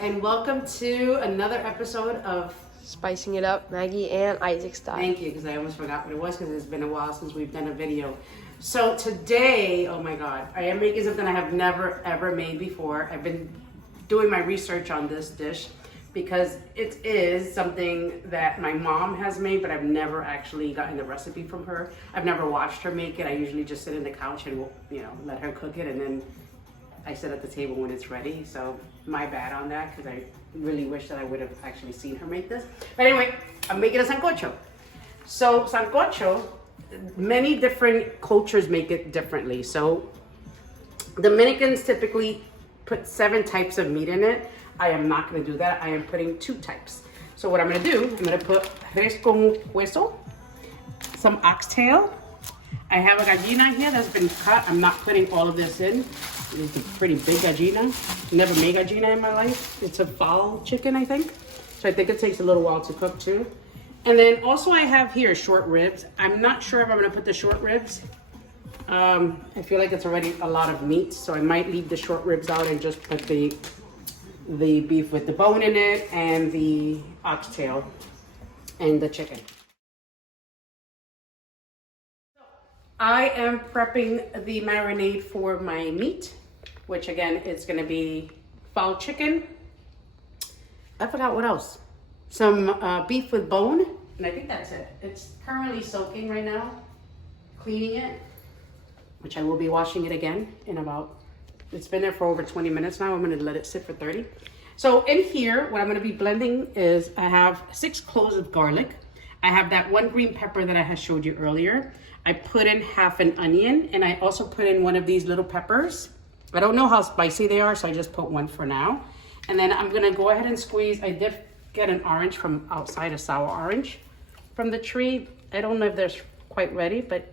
and welcome to another episode of Spicing It Up, Maggie and Isaac style. Thank you, because I almost forgot what it was because it's been a while since we've done a video. So today, oh my God, I am making something I have never ever made before. I've been doing my research on this dish because it is something that my mom has made, but I've never actually gotten the recipe from her. I've never watched her make it. I usually just sit in the couch and let her cook it, and then I sit at the table when it's ready. So my bad on that, because I really wish that I would have actually seen her make this. But anyway, I'm making a sancocho. So sancocho, many different cultures make it differently. So Dominicans typically put 7 types of meat in it. I am not going to do that. I am putting 2 types. So what I'm going to do, I'm going to put res con hueso, some oxtail. I have a gallina here that's been cut. I'm not putting all of this in. It's a pretty big gallina. Never made gallina in my life. It's a fowl chicken, I think. So I think it takes a little while to cook too. And then also I have here short ribs. I'm not sure if I'm going to put the short ribs. I feel like it's already a lot of meat, so I might leave the short ribs out and just put the beef with the bone in it and the oxtail and the chicken. I am prepping the marinade for my meat, which again is going to be fowl chicken. I forgot what else. Some beef with bone, and I think that's it. It's currently soaking right now, cleaning it, which I will be washing it again in about, it's been there for over 20 minutes now. I'm going to let it sit for 30. So in here, what I'm going to be blending is I have 6 cloves of garlic. I have that 1 green pepper that I had showed you earlier. I put in half an onion, and I also put in one of these little peppers. I don't know how spicy they are, so I just put 1 for now. And then I'm gonna go ahead and squeeze. I did get an orange from outside, a sour orange from the tree. I don't know if they're quite ready, but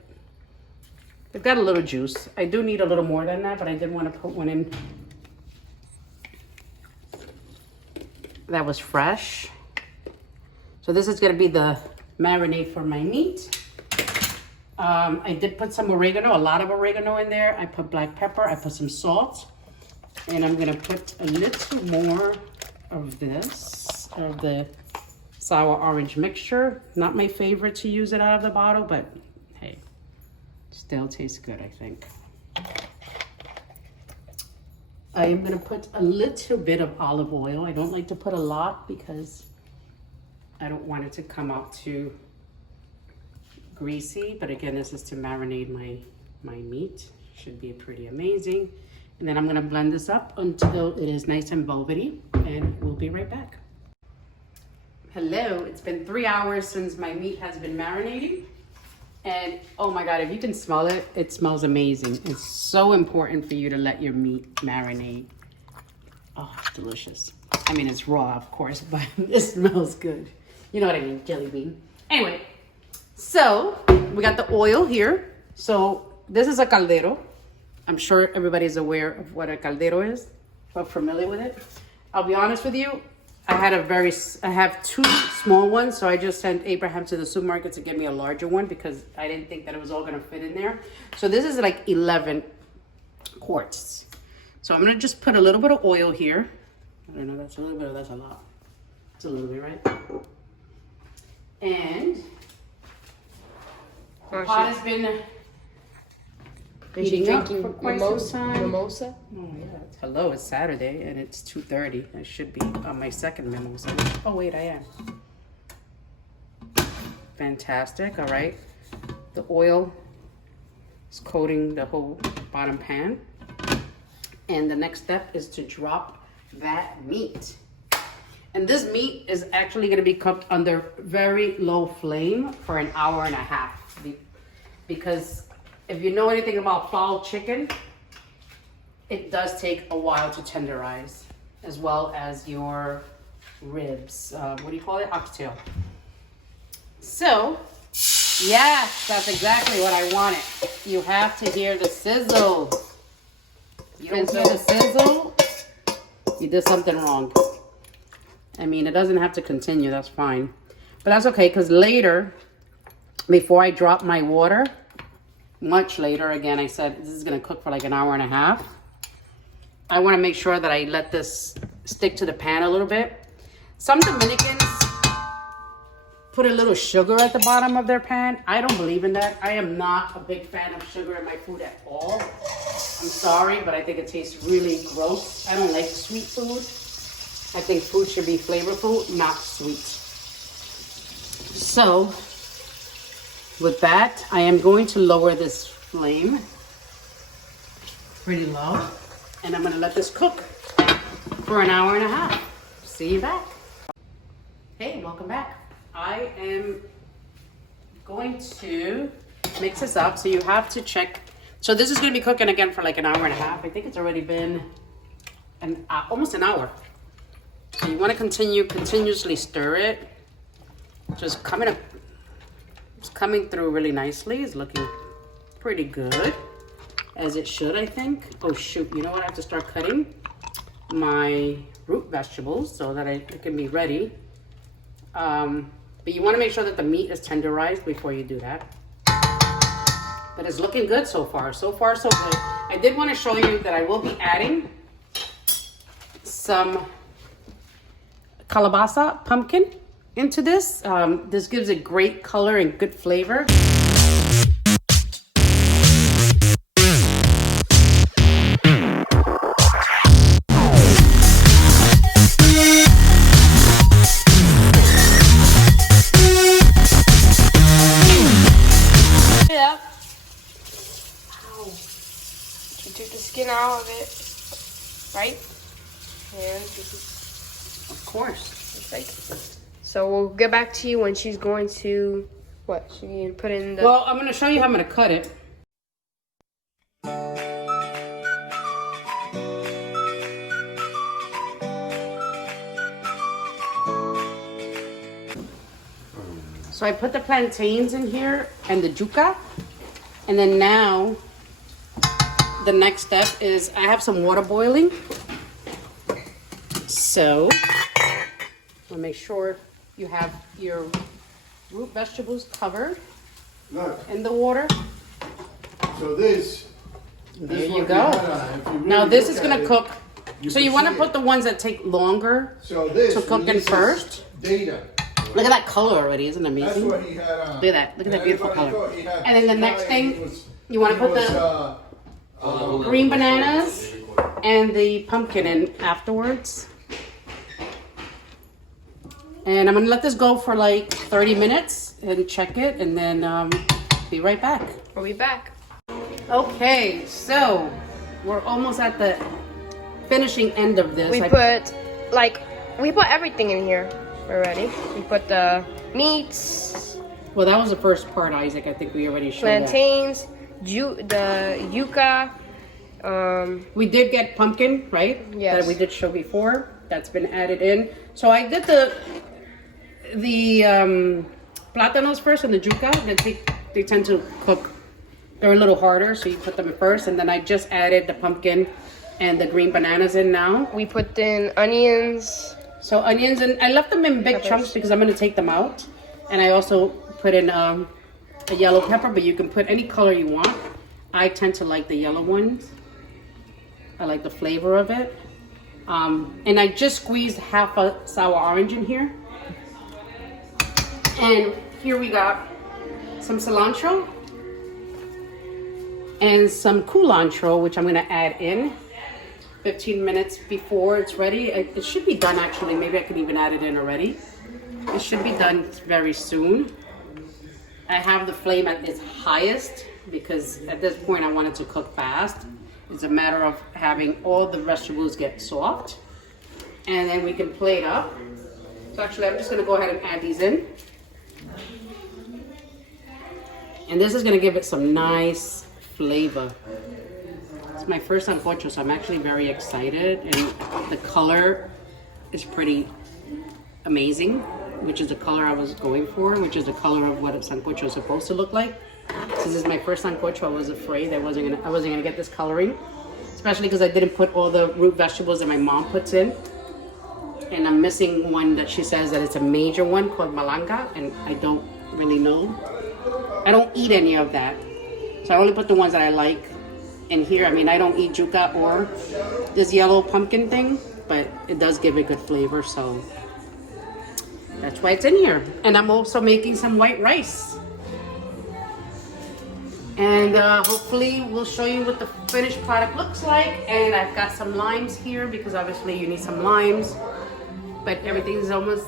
they've got a little juice. I do need a little more than that, but I did want to put 1 in. That was fresh. So this is gonna be the marinade for my meat. I did put some oregano, a lot of oregano in there. I put black pepper, I put some salt, and I'm gonna put a little more of this, of the sour orange mixture. Not my favorite to use it out of the bottle, but hey, still tastes good, I think. I am gonna put a little bit of olive oil. I don't like to put a lot because I don't want it to come out too greasy, but again, this is to marinate my meat. Should be pretty amazing. And then I'm gonna blend this up until it is nice and velvety, and we'll be right back. Hello, it's been 3 hours since my meat has been marinating, and oh my God, if you can smell it, it smells amazing. It's so important for you to let your meat marinate. Oh, it's delicious. I mean, it's raw, of course, but it smells good. You know what I mean, jelly bean. Anyway, so we got the oil here. So this is a caldero. I'm sure everybody's aware of what a caldero is, or familiar with it. I'll be honest with you, I have 2 small ones, so I just sent Abraham to the supermarket to get me a larger one because I didn't think that it was all gonna fit in there. So this is like 11 quarts. So I'm gonna just put a little bit of oil here. I don't know, that's a little bit or that's a lot. It's a little bit, right? And the pot has been heating up for quite some time. Mimosa? Oh yeah. Hello, it's Saturday and it's 2:30. I should be on my second mimosa. Oh wait, I am. Fantastic. All right. The oil is coating the whole bottom pan. And the next step is to drop that meat. And this meat is actually going to be cooked under very low flame for an hour and a half. Because if you know anything about fowl chicken, it does take a while to tenderize, as well as your ribs. What do you call it? Oxtail. So, yes, that's exactly what I wanted. You have to hear the sizzle. You don't hear the sizzle, you did something wrong. I mean, it doesn't have to continue, that's fine. But that's okay, because later, before I drop my water, much later, again, I said this is gonna cook for like an hour and a half. I wanna make sure that I let this stick to the pan a little bit. Some Dominicans put a little sugar at the bottom of their pan. I don't believe in that. I am not a big fan of sugar in my food at all. I'm sorry, but I think it tastes really gross. I don't like sweet food. I think food should be flavorful, not sweet. So, with that, I am going to lower this flame pretty low. And I'm gonna let this cook for an hour and a half. See you back. Hey, welcome back. I am going to mix this up. So you have to check. So this is gonna be cooking again for like an hour and a half. I think it's already been almost an hour. So you wanna continuously stir it. Just coming through really nicely. It's looking pretty good, as it should, I think. Oh shoot, you know what? I have to start cutting my root vegetables so that it can be ready. But you want to make sure that the meat is tenderized before you do that. But it's looking good so far. So far, so good. I did want to show you that I will be adding some calabaza pumpkin into this. This gives it great color and good flavor. Took the skin out of it, right? And this is, Of course. like, so we'll get back to you when she's going to, what? She can put in the. Well, I'm going to show you how I'm going to cut it. So I put the plantains in here and the yuca. And then now the next step is I have some water boiling. So I'll make sure you have your root vegetables covered Look, in the water. so this There what you we go. had on. If you really Now this look is at gonna it, cook. So you can want to see put it. the ones that take longer So this to cook in releases first. Data. Look at that color already, isn't it That's amazing? what he had on. Look at that. Look at that beautiful Everybody color. thought he had And then the pink next eye, thing, he was- you wanna he put was, the green bananas and the pumpkin in afterwards. And I'm gonna let this go for like 30 minutes and check it, and then be right back. We'll be back. Okay, so we're almost at the finishing end of this. We put everything in here already. We put the meats, Well, that was the first part, Isaac. I think we already showed that. plantains, the yuca. We did get pumpkin, right? Yes. That we did show before. That's been added in. So I did the plátanos first and the yuca. They tend to cook. They're a little harder, so you put them in first. And then I just added the pumpkin and the green bananas in now. We put in onions. So onions, and I left them in big Peppers. chunks because I'm going to take them out. And I also put in a yellow pepper, but you can put any color you want. I tend to like the yellow ones. I like the flavor of it. And I just squeezed half a sour orange in here. And here we got some cilantro and some culantro, which I'm going to add in 15 minutes before it's ready. It should be done actually. Maybe I could even add it in already. It should be done very soon. I have the flame at its highest because at this point I want it to cook fast. It's a matter of having all the vegetables get soft, and then we can plate up. So actually I'm just going to go ahead and add these in. And this is going to give it some nice flavor. It's my first sancocho, so I'm actually very excited, and the color is pretty amazing, which is the color I was going for, which is the color of what a sancocho is supposed to look like. Since this is my first sancocho, I was afraid I wasn't gonna get this coloring, especially because I didn't put all the root vegetables that my mom puts in, and I'm missing one that she says that it's a major one called malanga, and I don't really know. I don't eat any of that, so I only put the ones that I like in here. I mean, I don't eat yuca or this yellow pumpkin thing, but it does give it good flavor, so that's why it's in here. And I'm also making some white rice. And hopefully we'll show you what the finished product looks like. And I've got some limes here because obviously you need some limes. But everything's almost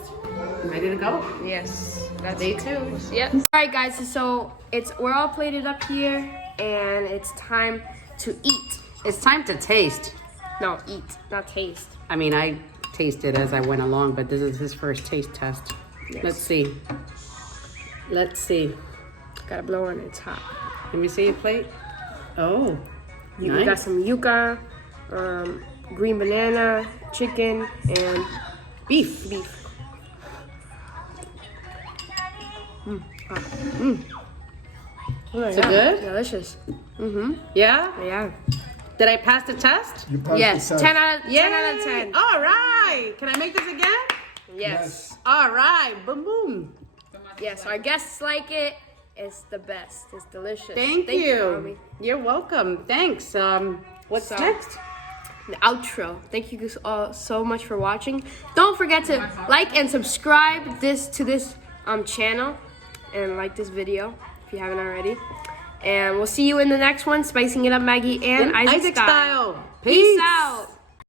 ready to go. Yes. That's Stay tuned. Yep. All right, guys. So we're all plated up here, and it's time to eat. It's time to taste. No, eat, not taste. I mean, I tasted as I went along, but this is his first taste test. Yes. Let's see. Let's see. Gotta blow on it. It's hot. Let me see your plate. Oh, We nice. got some yuca, green banana, chicken, and Beef. beef. Oh my Is it God. good? Delicious. Yeah? Yeah. Did I pass the test? You passed Yes. the test. 10 out of 10. All right. Can I make this again? Yes. All right. Boom, boom. Yes. Our guests like it. It's the best. It's delicious. Thank Mommy. you. You're welcome. Thanks. What's So- next? The outro. Thank you guys all so much for watching. Don't forget to like and subscribe to this channel and like this video if you haven't already. And we'll see you in the next one, Spicing It Up Maggie and Isaac Style. Peace. Peace out.